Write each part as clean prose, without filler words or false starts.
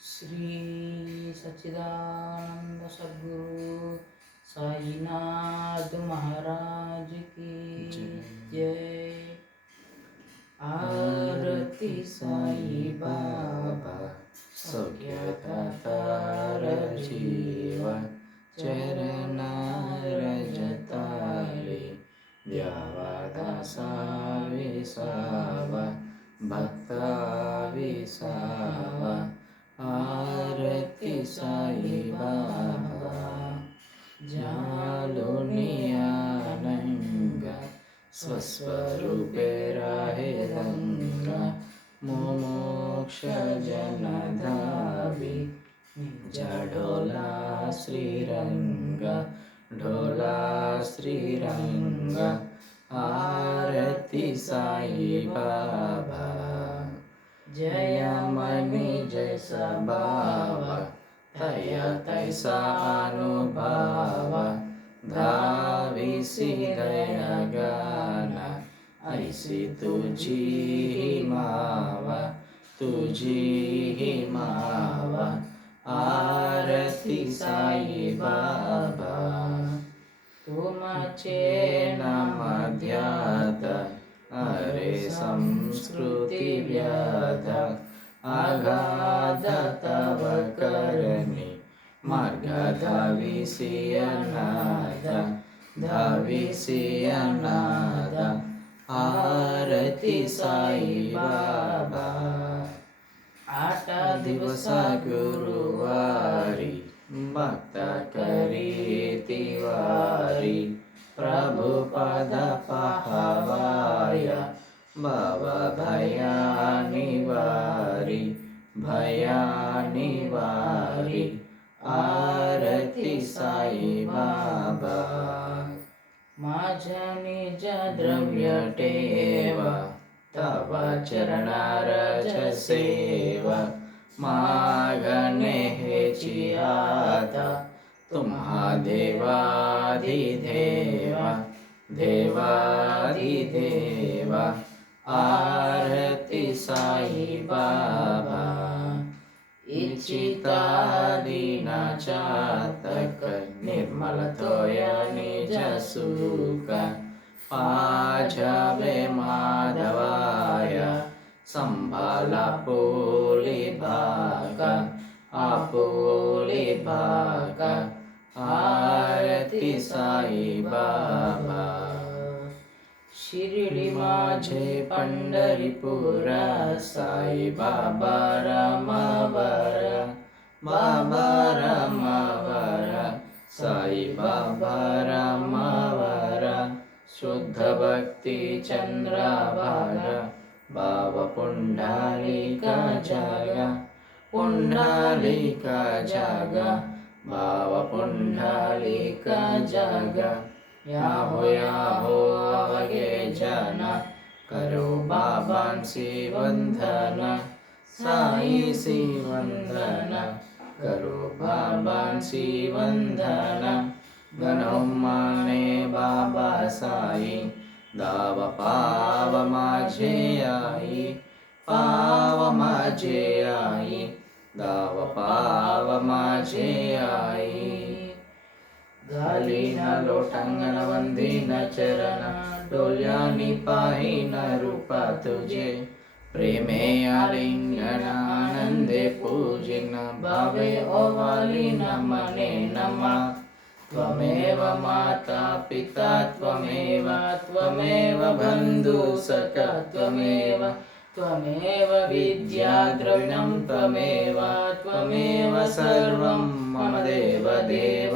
श्री सच्चिदानंद सद्गुरु साईनाथ महाराज की जय। आरती साई बाबा सौख्यदातार जीवा, चरणा रजताले द्यावा दासा विसावा, भक्ता विसावा। आरती साई बाबा जालुनियानंगा, स्वस्वरूपे राहेदंगा, मोमोक्ष जनधावी ढोला श्रीरंगा, ढोला श्रीरंगा। आरती साई बाबा जयमणि जैसा बाबा, तया तैसा अनुभाव, धाविसी दया गाना, ऐसी तुझी ही मावा, तुझी ही मावा। आरती साई बाबा तुमचे नाम ध्यात, अरे संस्कृती व्याध, आघात तव करणी, मार्ग धाविसी अनाथ, धाविसी अनाथ। आरती साई बाबा 8 दिवस गुरुवारी, भक्त करी तिवारी, प्रभुपद पाहावाया, बाबा भयानिवारी, भयानिवारी। आरती साई बाबा माझ्या निज द्रव्य ठेवा, तव चरणारज सेवा, मागणे हेची आता, तुम्हा देवाधिदेवा, देवाधिदेवा। आरती साई बाबा इच्छिता दीना चातक, निर्मल तोय निज सुख, पाझवे माधवाया, संभाला पोली भागा, आपोली भागा। आरती साई बाबा शिर्डी माझे पंढरीपुर, साई बाबा रामावर, बाबा रामावर, साई बाबा रामावर। शुद्ध भक्ती चंद्राभार, भाव पुंडलिका जागा, पुंडलिका जागा, भाव पुंडलिका जागा। याहो अवगे जना, करो बाबांसी वंदन, साईसी वंदन, करो बाबांसी वंदन। गणोमाने बाबा साई, दाव पाव माझे आई, पाव माझे आई, दाव पाव माझे आई। घालीन लोटांगण वंदीन चरण, डोल्यानी पाहीन रूपा तुझे, प्रेमे आलिंगन आनंदे पूजिन, भावे ओवालीन मने नमा। त्वमेव माता पिता त्वमेव, त्वमेव बन्धु सखा त्वमेव, त्वमेव विद्या द्रविणं त्वमेव, त्वमेव सर्वं मम देव देव।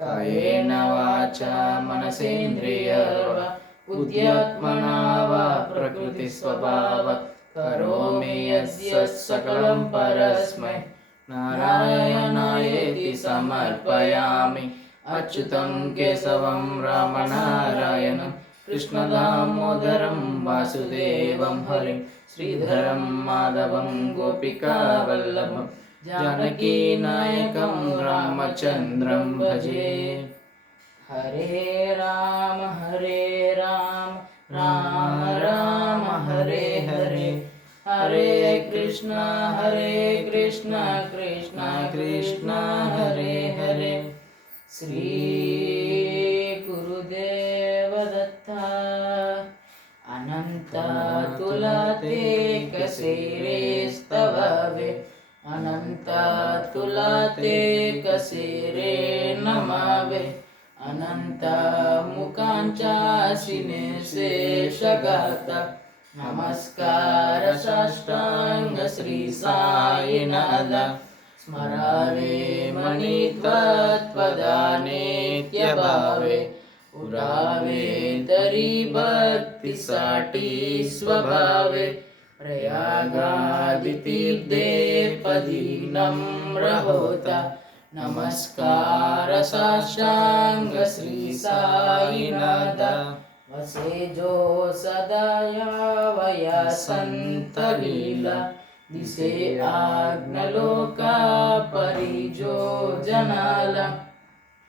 कायेन वाचा मनसेन्द्रियर्वा, बुद्ध्यात्मना वा प्रकृतिस्वभावात्, करोमि यस्य सकलं परस्मै नारायणायेति समर्पयामि। अच्युतं केशवं रामनारायणं, कृष्णदामोदरं वासुदेवं हरिं, श्रीधरं माधवं गोपिकावल्लभं, जानकीनायकं रामचन्द्रं भजे। हरे राम राम राम हरे हरे, हरे कृष्णा कृष्णा कृष्णा हरे हरे. श्री गुरुदेव दत्ता. अनंत तुला ते कसे रे स्तवावे, अनंत तुला ते कसे रे नमावे. अनंत मुखांच्या सिने शेष गाता, नमस्कार साष्टांग श्री साईनाथा. स्मरावे मनी त्वत्पदानेत्य भावे, उरावे तरी भक्तीसाठी स्वभावे. प्रयागादि तीर्थे पदी नम्र होता, नमस्कार साष्टांग श्री साईनाथा. वसे जो सदा यावया संत लीला, दिसे आज्ञलोका परी जो जनाला.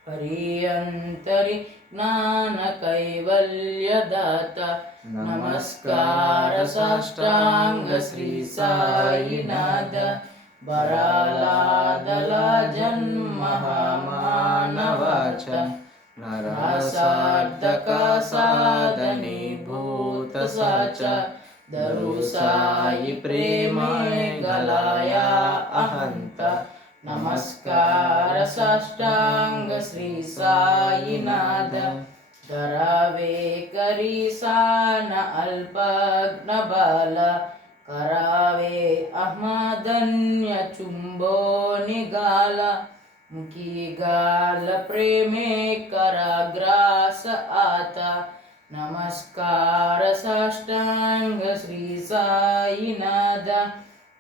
हरियंतरी ज्ञान कैवल्य दाता, नमस्कार साष्टांग श्री साईनाथा. बरालादला जन्म हा मानवाचा, नरासार्थका साधने भूत साचा. धरू साई प्रेमे गलाया अहंता, नमस्कार साष्टांग श्री साईनाथा. धरावे करी सान अल्पज्ञ बाला, करावे अहमदन्य चुंबो निघाला. मुखी गाल प्रेमे कराग्रास आता, नमस्कार साष्टांग श्री साईनाथा.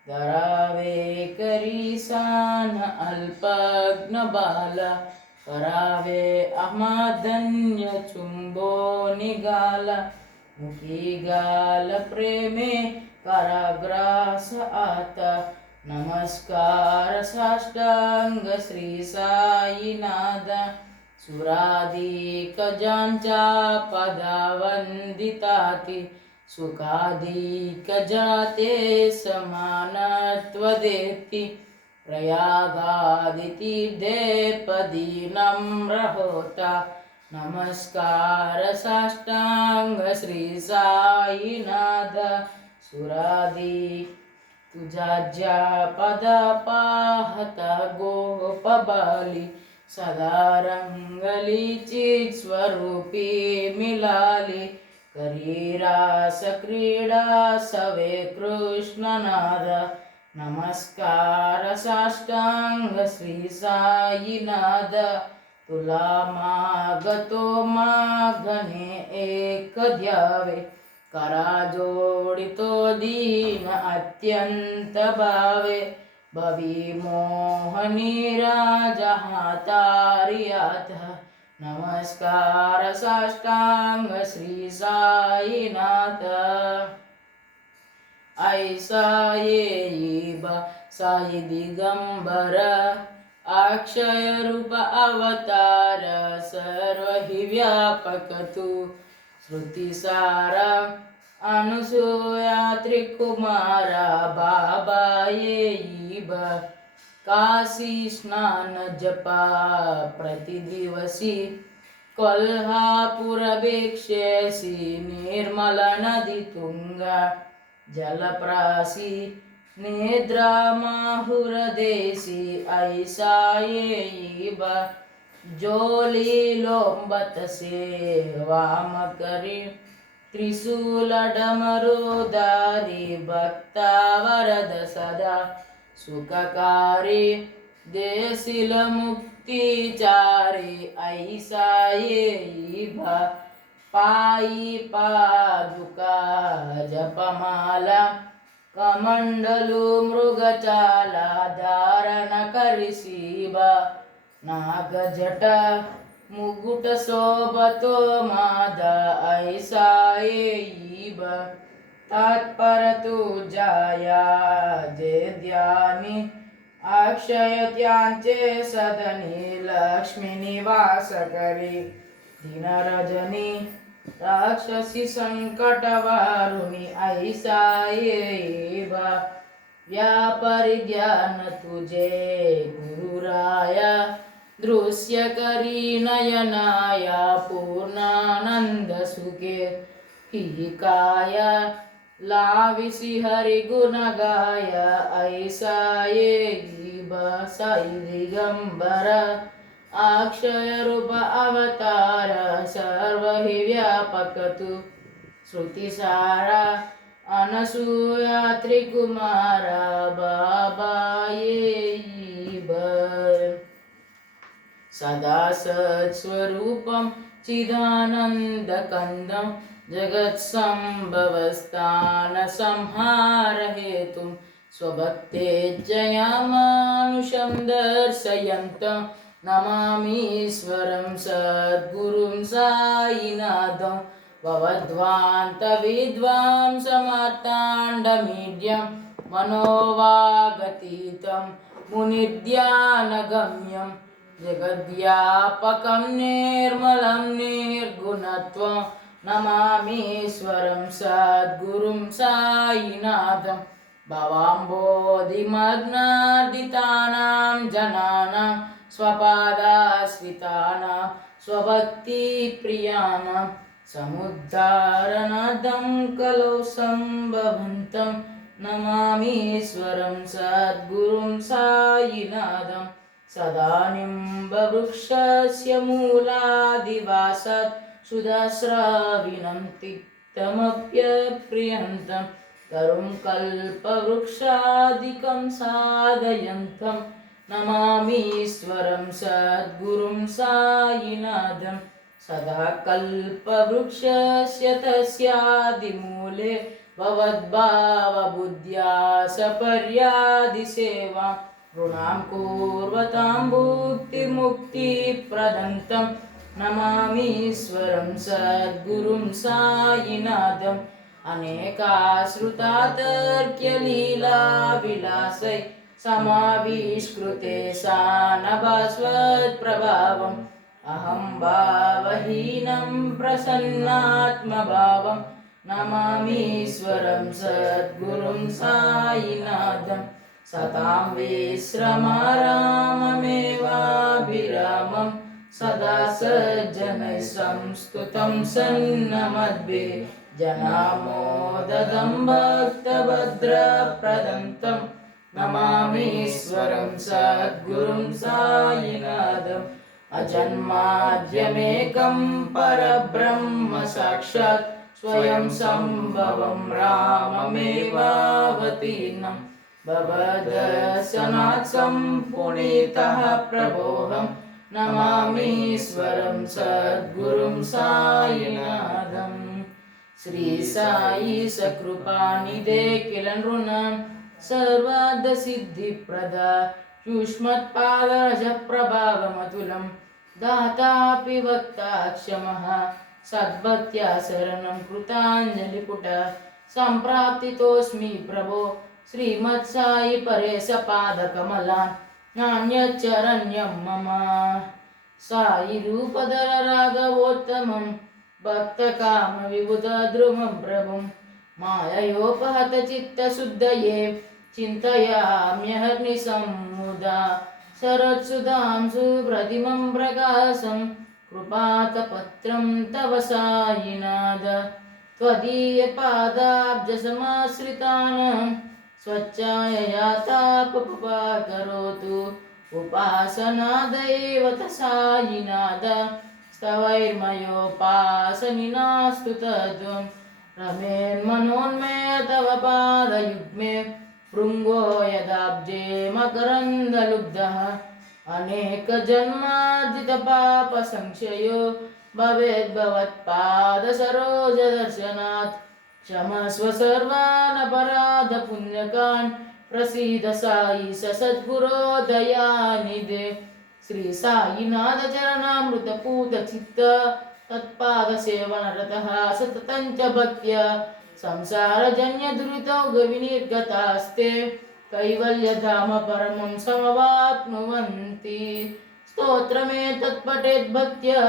धरावे करी सान अल्पज्ञ बाला, करावे अहमदन्य चुंबो निघाला. मुखी गाल प्रेमे कराग्रास आता, नमस्कार साष्टांग श्री साईनाथा. सुराधिक ज्यांच्या पदावंदिताती, सुखाधिक जाते समानत्व देती. प्रयागादि तीर्थे पदी नम्र होता, नमस्कार साष्टांग श्री साईनाथा. सुरादी तुझा ज्या पदा पाहता गोपबाली, सदा रंगलीची स्वरूपी मिलाली. करी रास क्रीडा सवे कृष्णनादा, नमस्कार साष्टांग श्री साईनाथा. तुला मागतो मागणे एक द्यावे, करा जोडितो दीन अत्यंत भावे. भवी मोहनी राजा हातारियात, नमस्कार साष्टांग श्री साईनाथा. ऐसा येईब साई दिगंबर, अक्षय रूप अवतार सर्व हि व्यापक तू. श्रुतिसारा अनुसूया त्रिकुमारा, बाबा येईब काशी स्नान जपा प्रतिदिवसी. कोल्हापूर भिक्षेसी निर्मल नदी तुंगा, जलप्रासी निद्रा माहुर देसी. ऐसा येईब जोली लोंबत से वाम करी, त्रिशूल डमरुधारी भक्ता वरद सदा. सुखकारी देशील मुक्तिचारी, ऐसा येईब पायी पादुका जपमाला. कमंडलू मृगचाला धारण करिसीबा, नागजट मुकुट शोभतो मादा. ऐसा येईब तात्पर तुझ्या जे ध्यानी, अक्षय त्यांचे सदनी लक्ष्मी निवास करी. दिन रजनी राक्षसी संकटवारुणी ऐसा ये बा व्यापारी ज्ञान तुझे गुरुराया दृश्य करी नयनाया पूर्णानंद सुखे ही काया लाविसी हरि गुण गाया ऐसा ये साई दिगंबर अक्षय रूप अवतार सर्व ही व्यापक तू श्रुतिसारा अनसूया त्रिकुमारा बाबा ये सदा सत्स्वरूपं चिदानन्दकन्दं जगत्सम्भवस्थानसंहारहेतुं स्वभक्तेज्जयामानुषं दर्शयन्तं नमामीश्वरं सद्गुरुं साईनाथं भवद्वान्तविद्वांसमार्ताण्डमीड्यं मनोवागतीतं मुनिध्यानगम्यं जगद्व्यापकं निर्मलं निर्गुणत्वं नमामीश्वरं सद्गुरुं साईनाथं भवाम्बोधिमग्नार्दितानां जनानां स्वपादाश्रितानां स्वभक्तिप्रियाणां समुद्धारणार्थं कलौ सम्भवन्तं नमामीश्वरं सद्गुरुं साईनाथं सदा निम्बवृक्षस्य मूलादिवासात् सुधास्राविणं तिक्तमप्यप्रियन्तं तरुं कल्पवृक्षादिकं साधयन्तं नमामीश्वरं सद्गुरुं साईनाथं सदा कल्पवृक्षस्य तस्यादिमूले भवद्भावबुद्ध्या सपर्यादिसेवां ऋणां कुर्वतां भुक्तिमुक्तिप्रदन्तं नमामीश्वरं सद्गुरुं साईनाथं अनेकाश्रुतातर्क्यलीलाविलासै समाविष्कृते सानभास्वत्प्रभावम् अहं भावहीनं प्रसन्नात्मभावं नमामीश्वरं सद्गुरुं साईनाथं सतां विश्रमाराममेवाभिरामं सदा सज्जनैः संस्तुतं सन्नमद्भे जनामोददं भक्तभद्रप्रदं तं नमामीश्वरं सद्गुरुं साईनाथम् अजन्माद्यमेकं परब्रह्म साक्षात् स्वयं सम्भवं राममेवावतीर्णं भवदर्शनात् सम्पुनीतः प्रभोऽहं नमामीश्वरं सद्गुरुं साईनाथं श्री साई सकृपानिधे किल नृणां सर्वार्थसिद्धिप्रदा युष्मत्पादरजप्रभावमतुलं दातापि वक्ता क्षमः सद्भक्त्या शरणं कृताञ्जलिपुट सम्प्राप्तितोऽस्मि प्रभो श्रीमत्साई परेशपादकमलान् नान्यच्चरण्यं मम साई रूपधर राघवोत्तमं भक्तकामविबुधद्रुमं प्रभुं माययोपहत चित्तशुद्धये चिन्तयाम्यहर्निशं मुदा शरत्सुधां सुप्रतिमं प्रकाशं कृपातपत्रं तव साईनाथ त्वदीयपादाब्जसमाश्रितानां स्वच्छायया तापपपाकरोतु उपासनादयेव साईनाथ स्तवैर्मयोपासनिनास्तु तद्वं रमेन्मनोन्मय तव पादयुग्मे भृङ्गो यदाब्जे मकरन्दलुब्धः अनेकजन्मार्जितपापसंक्षयो भवेद्भवत्पादसरोजदर्शनात् क्षमस्व सर्वान् अपराधपुण्यकान् प्रसीद साई सद्गुरो दयानिधे श्री साईनाथ चरणामृतपूत चित्त तत्पादसेवनरतः सततं च भक्त्या संसारजन्यदुरितौ विनिर्गतास्ते कैवल्यधाम परमं समवाप्नुवन्ति स्तोत्रमेतत्पठेद्भक्त्या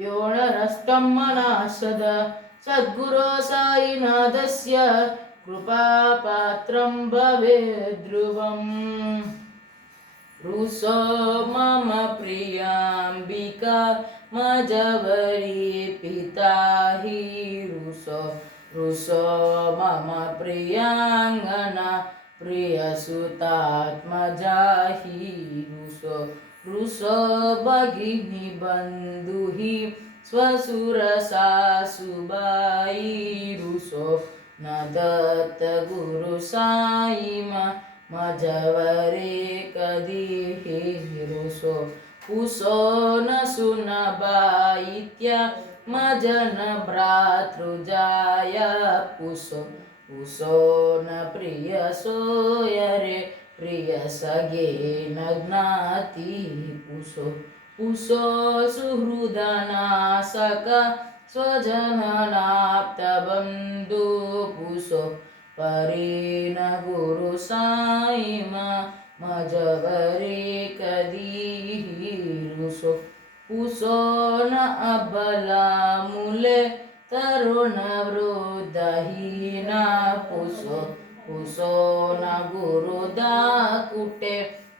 यो नरस्तं मनः सदा सद्गुरो साईनाथस्य कृपापात्रं भवेत् ध्रुवम्। रुसो मम प्रियाम्बिका मजवरी पिता हि रुसो मम प्रियाङ्गना प्रियसुतात्मजा हि रुसो भगिनी बन्धुहि स्वसुरसासुबाई रुसो न दत्त गुरु साई मजवरे कदीहि रुसो न सुनबाईत्या मजन भ्रातृजाया पुसो न प्रिय सोयरे प्रिय सगे न ज्ञाति पुसो सुहृदनासक स्वजननाप्तबन्धु पुसो परेण गुरु साई मजवरे कदीहि पुसो न अबला मूले तरुण वृद्धहीना पुसो न गुरुदा कुटे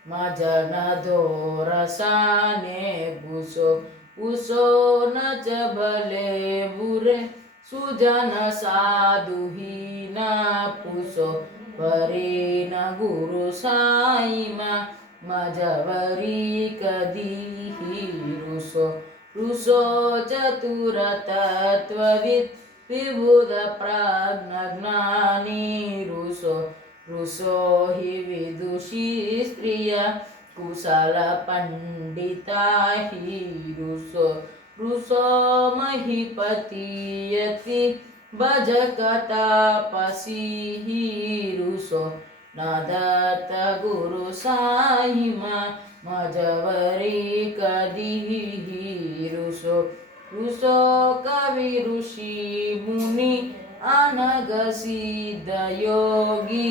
मजन दोरसाने पुसो न चबले बुरे सुजन साधुहीना पुसो परेण गुरु साई मजवरी कदीहि रुसो चतुर तत्त्ववित् विबुध प्राज्ञानी रुसो हि विदुषी स्त्रिय कुशल पंडिता हि रुसो महीपति यति भजकतापसी हि रुसो न दत्त गुरु साई मजवरी कदीहि रुसो कवि ऋषि मुनि अनग सिद्ध योगी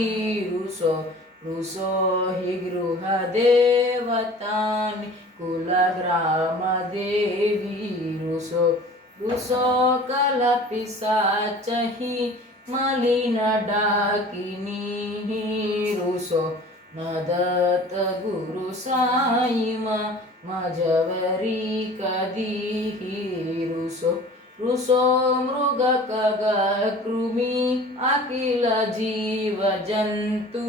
रुसो हि गृह देवतानि कुल ग्राम देवी रुसो कलपिशाच हि मलिन डाकिनी रुसो न दत्त गुरु साई मजवरी कदीहि रुसो मृग खग कृमि अखिल जीव जन्तु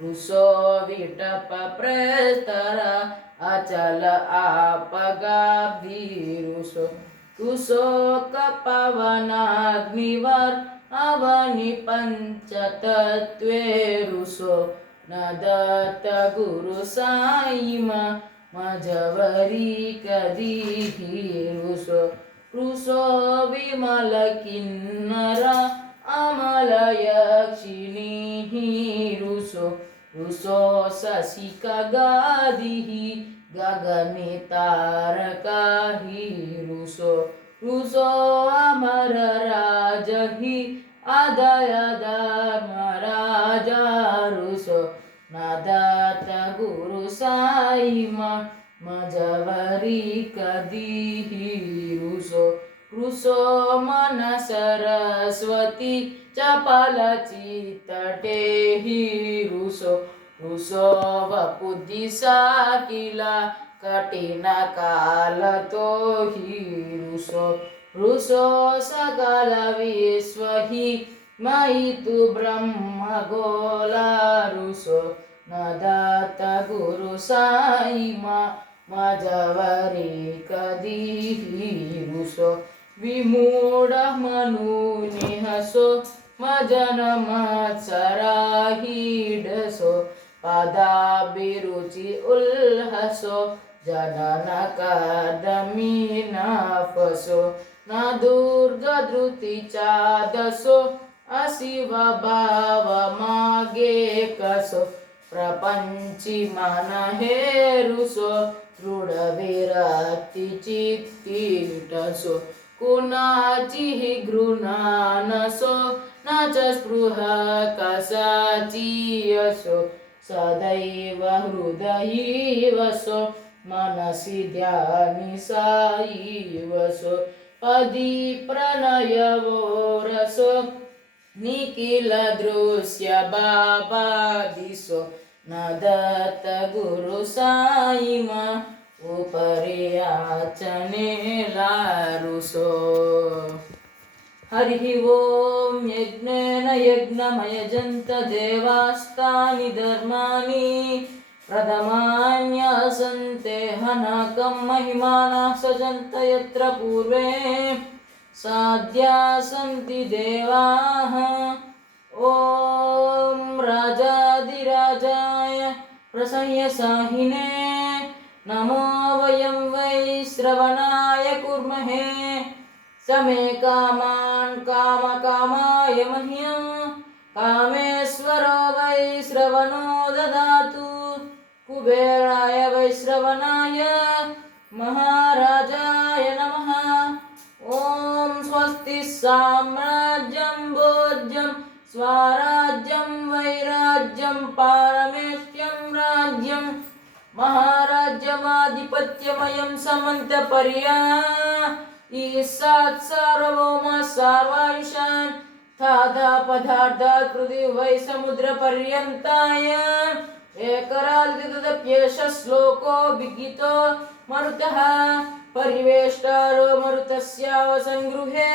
रुसो विटप प्रस्तर अचल आपगाब्धि रुसो कपवनाग्निवर अवनि पंचतत्वे रुसो न दत्त गुरु साई मजवरी कदीहि रुसो विमल किन्नर अमल यक्षिणी रुसो शशि खगादिहि गगने तारका हि रुसो अमर राज हि अदय धर्मराजा रुसो न दत्त गुरु साई मजवरी कदीहि रुसो मन सरस्वती चपल चित्तटे हि रुसो वपुद्धि साकिला कठिन काल तो हि रुसो सकल विश्व हि महितु ब्रह्म गोला रुसो न दत्त गुरु साई मजवरी कदीहि रुसो विमूढ़ मनुनि हसो मजन मत्सराहीडसो पदाभिरुचि उल्हसो जनन कादमी नाफसो न दुर्ग धृति चादसो अशिव भाव मागे कसो प्रपंची मन हेरुसो दृढ़ विरक्ति चित्तिटसो कुणाची घृणानसो न च स्पृह कसाची यसो सदैव हृदयी वसो मनसि ध्यानि साई वसो पदी प्रणयवो रसो निखिल दृश्य बाबा दिसो न दत्त गुरु साईमा उपरि याचने लारुसो। हरिः ओं यज्ञेन यज्ञमयजन्त देवास्तानि धर्माणि प्रथमान्यासन्ते हनकं महिमानः सजन्त यत्र पूर्वे साध्या सन्ति देवाः। ॐ राजाधिराजाय प्रसह्य साहिने नमो वयं वै श्रवणाय कुर्महे समे कामान् कामकामाय मह्यं कामेश्वरो वै श्रवणो ददातु कुबेराय वै श्रवणाय महाराजाय नमः। ॐ स्वस्ति साम्राज्यं भोज्यं स्वराज्यं वैराज्यं पारमेष्ठ्यं राज्यं महाराज्यमाधिपत्यमयं समन्तपर्या ईशात् सार्वभौम सर्वायुषान् तथा पदार्थात् पृथ्वी वै समुद्रपर्यन्ताय एकरादितदप्येष श्लोको विगीतो मरुतः परिवेष्टारो मरुतस्यावसङ्गृहे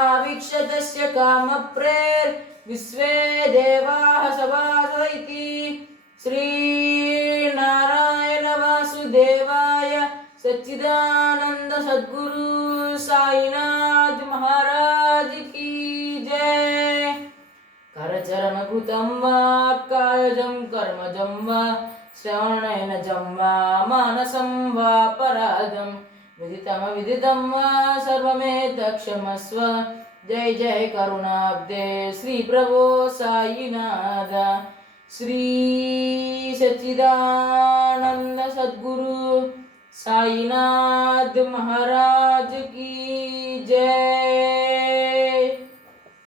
आवीक्षतस्य कामप्रेर् विश्वे देवाः सभासद इति। श्रीनारायण वासुदेवाय सच्चिदानंद सद्गुरु साईनाथ महाराज की जय। करचरणकृतं वा कायजं कर्मजं वा श्रवणनयनजं वा मानसं वा पराधं विदितमविदितं वा सर्वमेतत्क्षमस्व। जय जय करुणाब्दे श्री प्रभो साईनाथ श्री सच्चिदानंद सद्गुरु साईनाथ महाराज की जय।